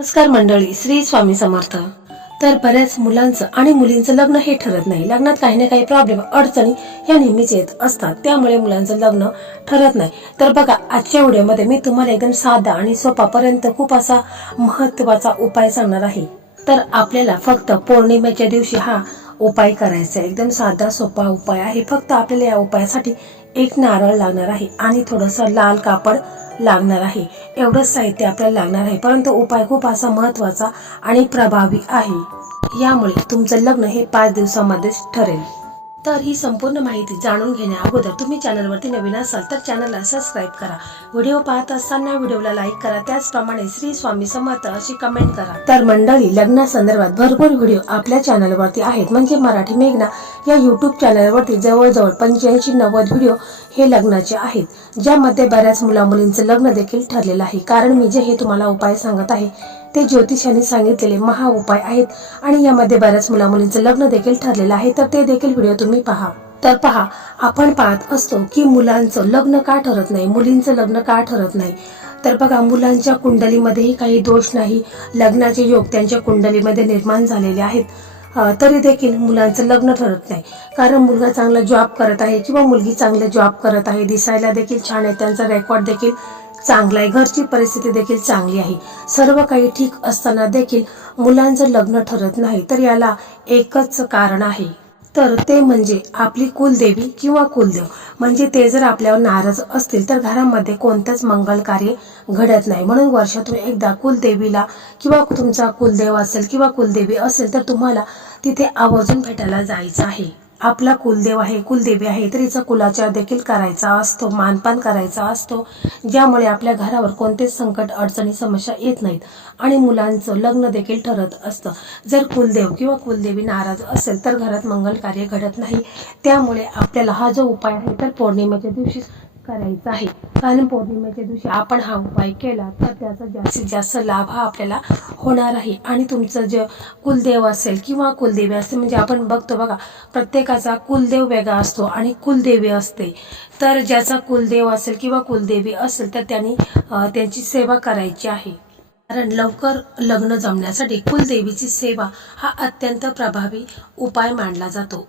नमस्कार मंडळी, श्री स्वामी समर्थ. तर बऱ्याच मुलांचं आणि मुलींचं लग्न हे ठरत नाही. लग्नात काही ना काही प्रॉब्लेम अडचणी या नेहमीच येत असतात, त्यामुळे मुलांचं लग्न ठरत नाही. तर बघा, आजच्या व्हिडिओमध्ये मी तुम्हाला एकदम साधा आणि सोपापर्यंत खूप असा महत्त्वाचा उपाय सांगणार आहे. तर आपल्याला फक्त पौर्णिमेच्या दिवशी हा उपाय करायचा आहे. एकदम साधा सोपा उपाय आहे. फक्त आपल्याला या उपायासाठी एक नारळ लागणार आहे आणि थोडंसं लाल कापड लागणार आहे. एवढंच साहित्य आपल्याला लागणार आहे, परंतु उपाय खूप असा महत्त्वाचा आणि प्रभावी आहे. यामुळे तुमचं लग्न हे 5 दिवसांमध्येच ठरेल. तर ही संपूर्ण माहिती जाणून घेण्या अगोदर तुम्ही चॅनलवरती नवीन असाल तर चॅनलला सबस्क्राईब करा. व्हिडिओ पाहत असताना व्हिडिओला लाईक करा. त्याचप्रमाणे श्री स्वामी समर्थ अशी कमेंट करा. तर मंडळी, लग्नासंदर्भात भरपूर व्हिडिओ आपल्या चॅनलवरती आहेत. म्हणजे मराठी मेघना या युट्यूब चॅनलवरती जवळजवळ 85-90 व्हिडिओ हे लग्नाचे आहेत, ज्यामध्ये बऱ्याच मुलींचं लग्न देखील ठरलेलं आहे. कारण मी जे हे तुम्हाला उपाय सांगत आहे ते ज्योतिषांनी सांगितलेले महा उपाय आहेत आणि यामध्ये बऱ्याच मुलींचं लग्न देखील ठरलेलं आहे. तर ते देखील व्हिडिओ तुम्ही पहा. तर पहा, आपण पाहत असतो की मुलांचं लग्न का ठरत नाही, मुलींचं लग्न का ठरत नाही. तर बघा, मुलांच्या कुंडलीमध्येही काही दोष नाही, लग्नाचे योग त्यांच्या कुंडलीमध्ये निर्माण झालेले आहेत, तरी देखील मुलांचं लग्न ठरत नाही. कारण मुलगा चांगला जॉब करत आहे किंवा मुलगी चांगला जॉब करत आहे, दिसायला देखील छान आहे, त्यांचा रेकॉर्ड देखील चांगला आहे, घरची परिस्थिती देखील चांगली आहे, सर्व काही ठीक असताना देखील मुलांचं लग्न ठरत नाही. तर याला एकच कारण आहे, तर ते म्हणजे आपली कुलदेवी किंवा कुलदेव. म्हणजे ते जर आपल्यावर नाराज असतील तर घरामध्ये कोणतंच मंगल कार्य घडत नाही. म्हणून वर्षातून एकदा कुलदेवीला किंवा तुमचा कुलदेव असेल किंवा कुलदेवी असेल तर तुम्हाला तिथे आवर्जून भेटायला जायचं आहे. आपला कुलदेव आहे, कुलदेवी आहे, तर हिचा कुलाचार देखील करायचा असतो, मानपान करायचा असतो, ज्यामुळे आपल्या घरावर कोणतेच संकट, अडचणी, समस्या येत नाहीत आणि मुलांचं लग्न देखील ठरत असतं. जर कुलदेव किंवा कुलदेवी नाराज असेल तर घरात मंगल कार्य घडत नाही. त्यामुळे आपल्याला हा जो उपाय आहे तर पौर्णिमेच्या दिवशी करायचा आहे. कारण पौर्णिमेच्या दिवशी आपण हा उपाय केला तर त्याचा जास्तीत जास्त लाभ हा आपल्याला होणार आहे. आणि तुमचं जे कुलदेव असेल किंवा कुलदेवी असेल, म्हणजे आपण बघतो बघा, प्रत्येकाचा कुलदेव वेगळा असतो आणि कुलदेवी असते. तर ज्याचा कुलदेव असेल किंवा कुलदेवी असेल तर त्यांनी त्यांची सेवा करायची आहे. कारण लवकर लग्न जमण्यासाठी कुलदेवीची सेवा हा अत्यंत प्रभावी उपाय मानला जातो.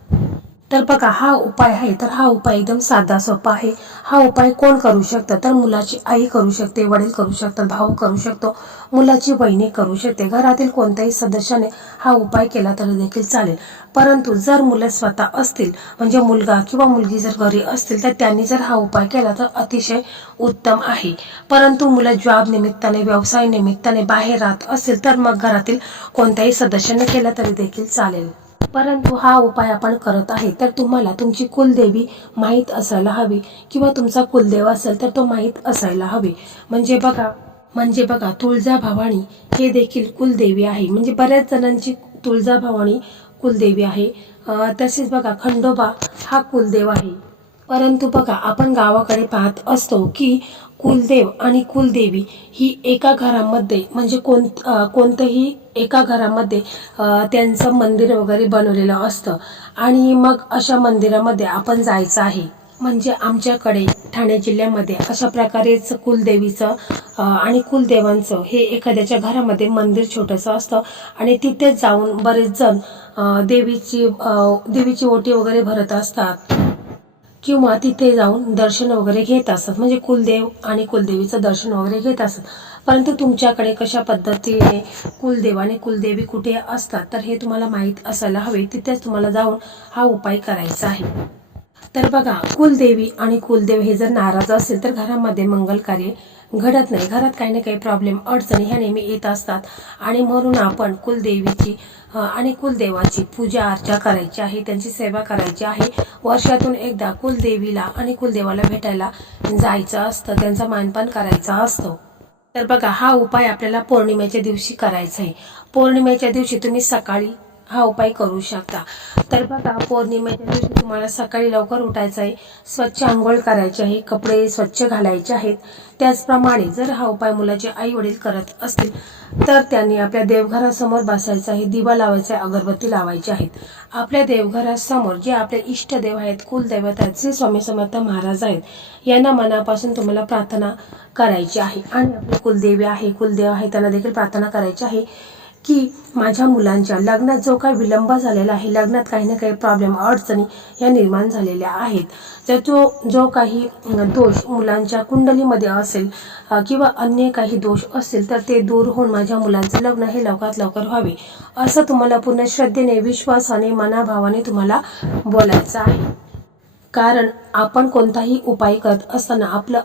तर बघा, हा उपाय आहे तर हा उपाय एकदम साधा सोपा आहे. हा उपाय कोण करू शकतं, तर मुलाची आई करू शकते, वडील करू शकतात, भाऊ करू शकतो, मुलाची बहिणी करू शकते, घरातील कोणत्याही सदस्याने हा उपाय केला तरी देखील चालेल. परंतु जर मुलं स्वतः असतील, म्हणजे मुलगा किंवा मुलगी जर घरी असतील तर त्यांनी जर हा उपाय केला तर अतिशय उत्तम आहे. परंतु मुलं जॉब निमित्ताने, व्यवसाय निमित्ताने बाहेर राहत असेल तर मग घरातील कोणत्याही सदस्याने केला तरी देखील चालेल. परंतु हा उपाय आपण करत आहे तर तुम्हाला तुमची कुलदेवी माहीत असायला हवी किंवा तुमचा कुलदेव असेल तर तो माहीत असायला हवे. म्हणजे बघा, तुळजाभवानी हे देखील कुलदेवी आहे. म्हणजे बऱ्याच जणांची तुळजाभवानी कुलदेवी आहे. तसेच बघा, खंडोबा हा कुलदेव आहे. परंतु बघा, आपण गावाकडे पाहत असतो की कुलदेव आणि कुलदेवी ही एका घरामध्ये, म्हणजे कोणतंही एका घरामध्ये त्यांचं मंदिर वगैरे बनवलेलं असतं आणि मग अशा मंदिरामध्ये आपण जायचं आहे. म्हणजे आमच्याकडे ठाणे जिल्ह्यामध्ये अशा प्रकारेच कुलदेवीचं आणि कुलदेवांचं हे एखाद्याच्या घरामध्ये मंदिर छोटंसं असतं आणि तिथे जाऊन बरेच जण देवीची ओटी वगैरे भरत असतात किंवा तिथे जाऊन दर्शन वगैरे घेत असतात. म्हणजे कुलदेव आणि कुलदेवीचं दर्शन वगैरे घेत असतात. परंतु तुमच्याकडे कशा पद्धतीने कुलदेव आणि कुलदेवी कुठे असतात तर हे तुम्हाला माहीत असायला हवे. तिथेच तुम्हाला जाऊन हा उपाय करायचा आहे. तर बघा, कुलदेवी आणि कुलदेव हे जर नाराज असेल तर घरामध्ये मंगल कार्य घडत नाही. घरात काही ना काही प्रॉब्लेम, अडचणी ह्या नेहमी येत असतात आणि म्हणून आपण कुलदेवीची आणि कुलदेवाची पूजा अर्चा करायची आहे, त्यांची सेवा करायची आहे. वर्षातून एकदा कुलदेवीला आणि कुलदेवाला भेटायला जायचं असतं, त्यांचा मानपान करायचा असतो. तर बघा, हा उपाय आपल्याला पौर्णिमेच्या दिवशी करायचा आहे. पौर्णिमेच्या दिवशी तुम्ही सकाळी हा उपाय करू शकता। तर बघा, पौर्णिमेच्या दिवशी तुम्हाला सकाळी लवकर उठायचं आहे, स्वच्छ आंघोळ करायची आहे, कपडे स्वच्छ घालायचे आहेत। त्याचप्रमाणे जर हा उपाय मुलाचे आई वडील करत असतील तर त्यांनी आपल्या देवघरासमोर बसायचं आहे, दिवा लावायचा आहे, अगरबत्ती लावायची आहेत। आपल्या देवघरासमोर जे आपले इष्टदेव आहेत, कुलदैवत आहेत, श्री स्वामी समर्थ महाराज आहेत, यांना मनापासून तुम्हाला प्रार्थना करायची आहे। आणि आपले कुलदेवी आहे, कुलदेव आहे, त्यांना देखील प्रार्थना करायची आहे की माझ्या मुलांच्या लग्नात जो काही विलंब झालेला आहे, लग्नात काही ना काही प्रॉब्लेम अडचणी या निर्माण झालेल्या आहेत, तर जो काही दोष मुलांच्या कुंडलीमध्ये असेल किंवा अन्य काही दोष असेल तर ते दूर होऊन माझ्या मुलांचं लग्न हे लवकरात लवकर व्हावे, असं तुम्हाला पूर्ण श्रद्धेने, विश्वासाने, मनाभावाने तुम्हाला बोलायचं आहे। कारण आपण कोणताही उपाय करत असताना आपलं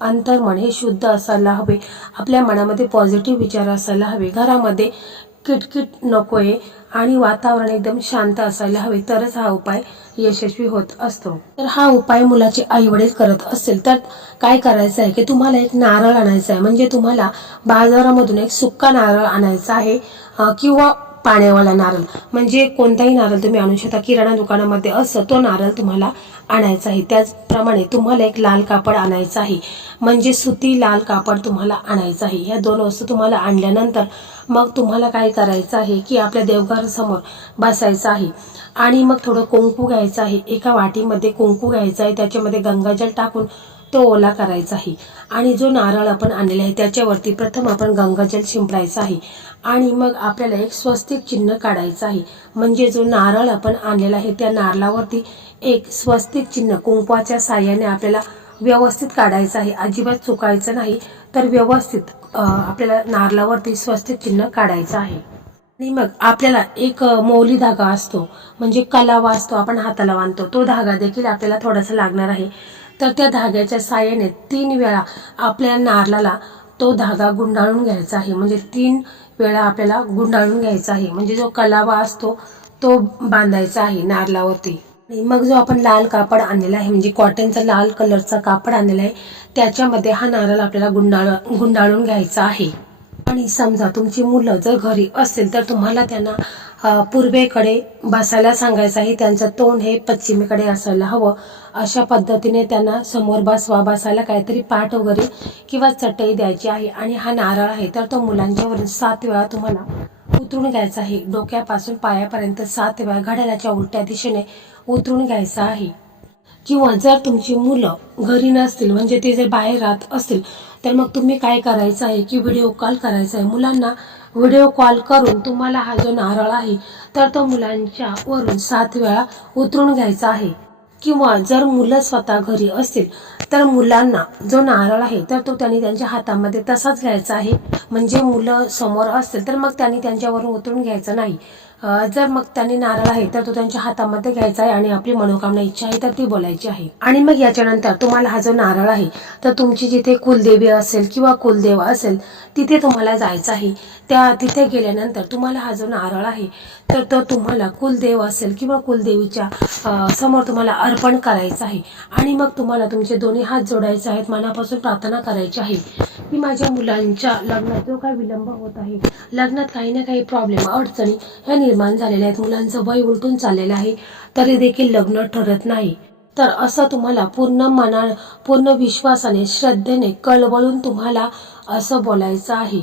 अंतर्मन हे शुद्ध असायला हवे, आपल्या मनामध्ये पॉझिटिव्ह विचार असायला हवे, घरामध्ये किटकिट नकोय आणि वातावरण एकदम शांत असायला हवे, तरच हा उपाय यशस्वी होत असतो। तर हा उपाय मुलाचे आई वडील करत असेल तर काय करायचं आहे की तुम्हाला एक नारळ आणायचा आहे, म्हणजे तुम्हाला बाजारामधून एक सुक्का नारळ आणायचा आहे किंवा पाण्यावाला नारळ, म्हणजे कोणताही नारळ तुम्ही आणू शकता, किराणा दुकानामध्ये असं तो नारळ तुम्हाला आणायचा आहे। त्याचप्रमाणे तुम्हाला एक लाल कापड आणायचं आहे, म्हणजे सुती लाल कापड तुम्हाला आणायचं आहे। ह्या दोन वस्तू तुम्हाला आणल्यानंतर मग तुम्हाला काय करायचं आहे की आपल्या देवघरासमोर बसायचं आहे आणि मग थोडं कुंकू घ्यायचं आहे, एका वाटीमध्ये कुंकू घ्यायचं आहे, त्याच्यामध्ये गंगाजल टाकून तो ओला करायचा आहे आणि जो नारळ आपण आणलेला आहे त्याच्यावरती प्रथम आपण गंगाजल शिंपडायचं आहे आणि मग आपल्याला एक स्वस्तिक चिन्ह काढायचं आहे, म्हणजे जो नारळ आपण आणलेला आहे त्या नारळावरती एक स्वस्तिक चिन्ह कुंकवाच्या साह्याने आपल्याला व्यवस्थित काढायचं आहे, अजिबात चुकायचं नाही, तर व्यवस्थित आपल्याला नारळावरती स्वस्तिक चिन्ह काढायचं आहे। आणि मग आपल्याला एक मौली धागा असतो, म्हणजे कलावा असतो, आपण हाताला बांधतो, तो धागा देखील आपल्याला थोडासा लागणार आहे। तर त्या धाग्याच्या साह्याने 3 वेळा आपल्या नारळाला तो धागा गुंडाळून घ्यायचा आहे, म्हणजे 3 वेळा आपल्याला गुंडाळून घ्यायचा आहे, म्हणजे जो कलावा असतो तो बांधायचा आहे नारळावरती। आणि मग जो आपण लाल कापड आणलेला आहे, म्हणजे कॉटनचा लाल कलरचा कापड आणलेला आहे, त्याच्यामध्ये हा नारळ आपल्याला गुंडाळून घ्यायचा आहे। आणि समजा तुमची मुलं जर घरी असेल तर तुम्हाला त्यांना पूर्वेकडे बसायला सांगायचं आहे, त्यांचं तोंड हे पश्चिमेकडे असायला हवं, अशा पद्धतीने त्यांना समोर बसायला काहीतरी पाट वगैरे किंवा चटई द्यायची आहे। आणि हा नारळ आहे तर तो मुलांच्यावरून 7 वेळा तुम्हाला उतरून घ्यायचा आहे, डोक्यापासून पायापर्यंत 7 वेळा घड्याळाच्या उलट्या दिशेने उतरून घ्यायचा आहे। किंवा जर तुमची मुलं घरी नसतील, म्हणजे ते जर बाहेर राहत असतील, तर मग तुम्ही काय करायचं आहे की व्हिडिओ कॉल करायचा आहे, मुलांना व्हिडिओ कॉल करून तुम्हाला हा जो नारळ आहे तर तो मुलांच्या वरून 7 वेळा उतरून घ्यायचा आहे। किंवा जर मुलं स्वतः घरी असतील तर मुलांना जो नारळ आहे तर तो त्यांनी त्यांच्या हातामध्ये तसाच घ्यायचा आहे, म्हणजे मुलं समोर असतील तर मग त्यांनी त्यांच्यावरून उतरून घ्यायचं नाही, जर मग त्यांनी नारळ आहे तर तो त्यांच्या हातामध्ये घ्यायचा आहे आणि आपली मनोकामना इच्छा आहे तर ती बोलायची आहे। आणि मग याच्यानंतर तुम्हाला हा जो नारळ आहे तर तुमची जिथे कुलदेवी असेल किंवा कुलदेव असेल तिथे तुम्हाला जायचं आहे। तिथे गेल्यानंतर तुम्हाला हा जो नारळ आहे तर तो तुम्हाला कुलदेव असेल किंवा कुलदेवीच्या समोर तुम्हाला अर्पण करायचं आहे। आणि मग तुम्हाला तुमचे दोन्ही हात जोडायचे आहेत, मनापासून प्रार्थना करायची आहे की माझ्या मुलांच्या लग्नात जो काही विलंब होत आहे, लग्नात काही ना काही प्रॉब्लेम अडचणी ह्या निर्माण झालेल्या आहेत, मुलांचं वय उलटून चाललेलं आहे तरी देखील लग्न ठरत नाही, तर असं तुम्हाला पूर्ण विश्वासाने, श्रद्धेने, कळवळून तुम्हाला असं बोलायचं आहे।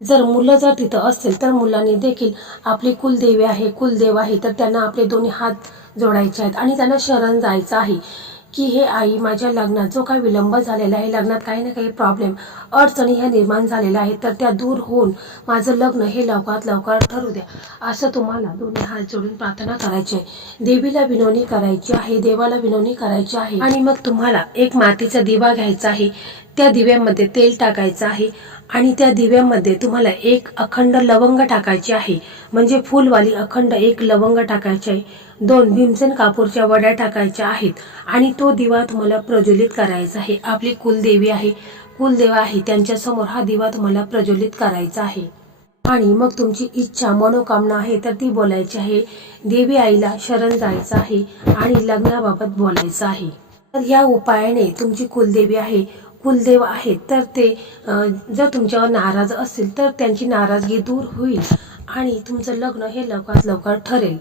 जर मुलं जर तिथं असतील तर मुलांनी देखील आपली कुलदेवी आहे, कुलदेव आहे, तर त्यांना आपले दोन्ही हात जोडायचे आहेत आणि त्यांना शरण जायचं आहे की हे आई, माझ्या लग्नात जो काही विलंब झालेला आहे, लग्नात काही ना काही प्रॉब्लेम अडचणी ह्या निर्माण झालेल्या आहेत, तर त्या दूर होऊन माझं लग्न हे लवकरात लवकर ठरू द्या, असं तुम्हाला दोन्ही हात जोडून प्रार्थना करायची आहे। देवीला विनवणी करायची आहे, देवाला विनवणी करायची आहे। आणि मग तुम्हाला एक मातीचा दिवा घ्यायचा आहे, त्या दिव्यामध्ये तेल टाकायचं आहे आणि त्या दिव्यामध्ये तुम्हाला एक अखंड लवंग टाकायची आहे, म्हणजे फुलवाली अखंड एक लवंग टाकायची आहे, 2 भीमसेन कापूरच्या वड्या टाकायच्या आहेत आणि तो दिवा तुम्हाला प्रज्वलित करायचा आहे। आपली कुलदेवी आहे, कुलदेव आहे, त्यांच्यासमोर हा दिवा तुम्हाला प्रज्वलित करायचा आहे। आणि मग तुमची इच्छा, मनोकामना आहे तर ती बोलायची आहे, देवी आईला शरण जायचं आहे आणि लग्नाबाबत बोलायचं आहे। तर या उपायाने तुमची कुलदेवी आहे, कुलदेव आहे, तर ते जर तुमच्यावर नाराज असतील तर त्यांची नाराजगी दूर होईल आणि तुमचं लग्न हे लवकरात लवकर ठरेल.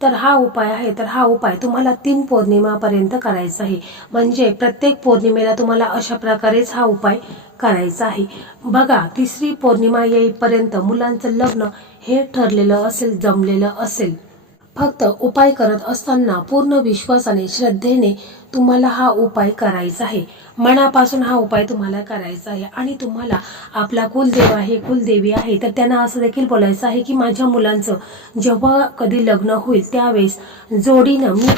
तर हा उपाय आहे, तर हा उपाय तुम्हाला 3 पौर्णिमापर्यंत करायचा आहे. म्हणजे प्रत्येक पौर्णिमेला तुम्हाला अशा प्रकारेच हा उपाय करायचा आहे. बघा, 3री पौर्णिमा येईपर्यंत मुलांचं लग्न हे ठरलेलं असेल, जमलेलं असेल. फक्त उपाय करत असताना पूर्ण विश्वासाने, श्रद्धेने तुम्हाला हा उपाय करायचा आहे. मनापासून हा उपाय तुम्हाला करायचा आहे. आणि तुम्हाला आपला कुलदेव आहे, कुलदेवी आहे, तर त्यांना असं देखील बोलायचं आहे की माझ्या मुलांचं जेव्हा कधी लग्न होईल त्यावेळेस जोडीनं मी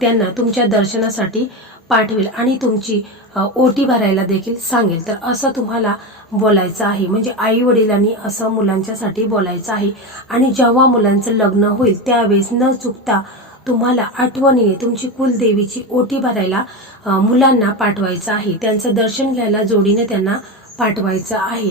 त्यांना तुमच्या दर्शनासाठी पाठवेल आणि तुमची ओटी भरायला देखील सांगेल. तर असं तुम्हाला बोलायचं आहे. म्हणजे आई वडिलांनी असं मुलांच्यासाठी बोलायचं आहे. आणि जेव्हा मुलांचं लग्न होईल त्यावेळेस न चुकता तुम्हाला आठवणीने तुमची कुलदेवीची ओटी भरायला मुलांना पाठवायचं आहे. त्यांचं दर्शन घ्यायला जोडीने त्यांना पाठवायचं आहे.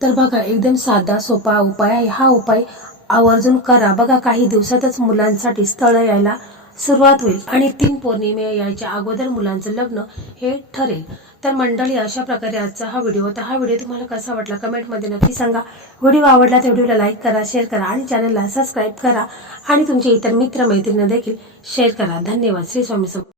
तर बघा, एकदम साधा सोपा उपाय आहे. हा उपाय आवर्जून करा. बघा, काही दिवसातच मुलांसाठी स्थळ यायला सुरुवात होईल आणि 3 पौर्णिमे यायच्या अगोदर मुलांचं लग्न हे ठरेल. तर मंडळी, अशा प्रकारे आजचा हा व्हिडिओ होता. हा व्हिडिओ तुम्हाला कसा वाटला कमेंटमध्ये नक्की सांगा. व्हिडिओ आवडला तर व्हिडिओला लाईक करा, शेअर करा आणि चॅनलला सबस्क्राईब करा आणि तुमच्या इतर मित्रमैत्रिणींना देखील शेअर करा. धन्यवाद. श्री स्वामी समर्थ.